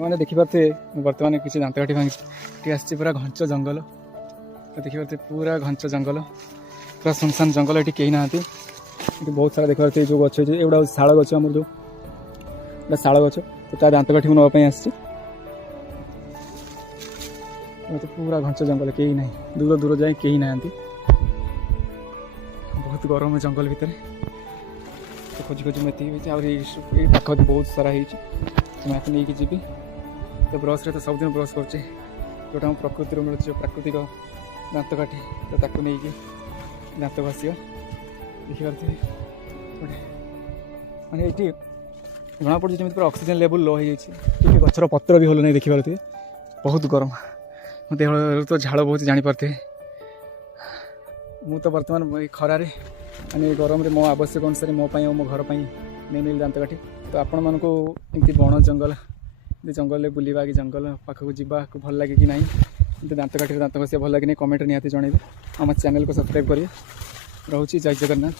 मैंने देखिपे बर्तमान किसी दांतकाठी भांगी आसी पूरा घंच जंगल तो देखिपे पूरा घंच जंगल पूरा सुनसान जंगल ये कहीं ना बहुत सारा देखिए जो गच एगुड़ा शाल गच आम जो शाल गच तो ता दांतकाठी को नापी आसी पूरा घंच जंगल कहीं ना दूर दूर जाए कहीं ना बहुत गरम जंगल भितर तो खोजी खोजी मुझे पाख बहुत सारा मैं नहीं जी तो ब्रश रे तो सबुदिन ब्रश कर जोटा हम प्रकृति मिलूँ जो प्राकृतिक दांतकाठी तो ताकू नहीं दांत घसिया देखिए माने ये जना पड़ी जमी पूरा ऑक्सीजन लेवल लो हो गचर पत्र भी हल नहीं देखिपे बहुत गरम मत तो झाड़ बहुत जानीपारे मुझे तो बर्तमान खरारे माने गरम मो आवश्यक अनुसार मोपाई और मो घर पर नहीं मिल दांतकाठी तो आपण मानक एमती बण जंगल जंगल बुलवा कि जंगल पाखक जावाक भल लगे कि नहीं दांतकाठी दांत घसिया भल लगे नहीं कमेंट निहाती जनइबे आम चैनल को सब्सक्राइब करेंगे रोची जय जगन्नाथ।